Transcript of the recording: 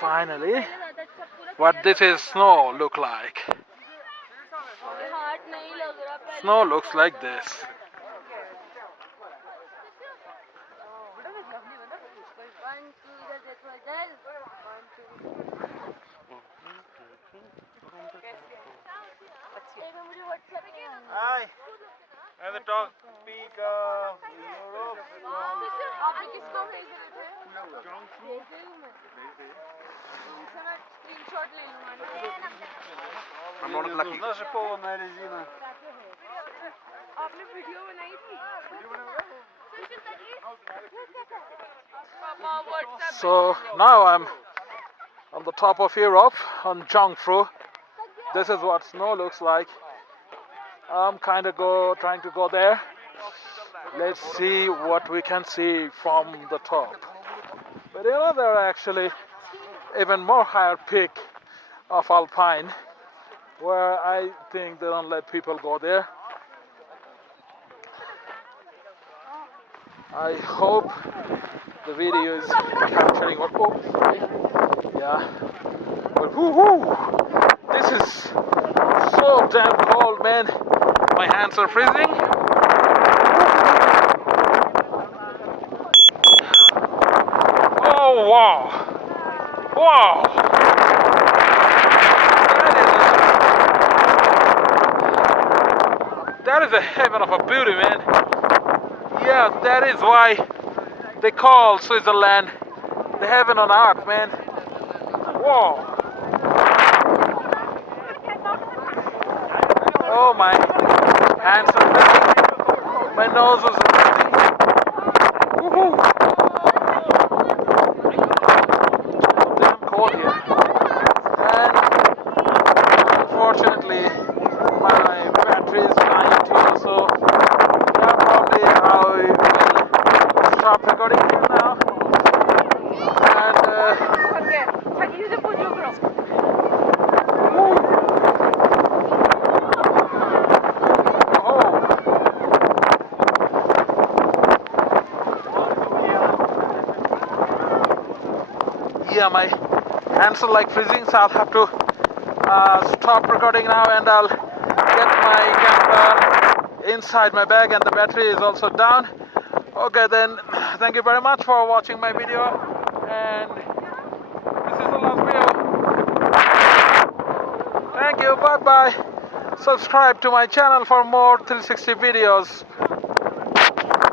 Finally, what this is snow look like. Snow looks like this. Hi. And the talk speak Europe. Jungfrau. I'm not lucky. Наша полная резина. So now I'm on the top of Europe on Jungfrau. This is what snow looks like. I'm kind of trying to go there. Let's see what we can see from the top. But there are actually even more higher peak of Alpine, where I think they don't let people go there. I hope the video is capturing what. Oh, yeah. But woohoo! This is so damn cold, man. My hands are freezing. Oh wow! Wow! That is a heaven of a beauty, man. Yeah, that is why they call Switzerland the heaven on earth, man. Whoa! Oh, my hands are freezing. My nose is freezing. Woohoo! So damn cold here. And unfortunately, my battery is dying too, so yeah, probably I will stop recording here now. Yeah, my hands are like freezing, so I'll have to stop recording now, and I'll get my camera inside my bag, and the battery is also down. Okay, then, thank you very much for watching my video, and this is the last video. Thank you, bye bye. Subscribe to my channel for more 360 videos.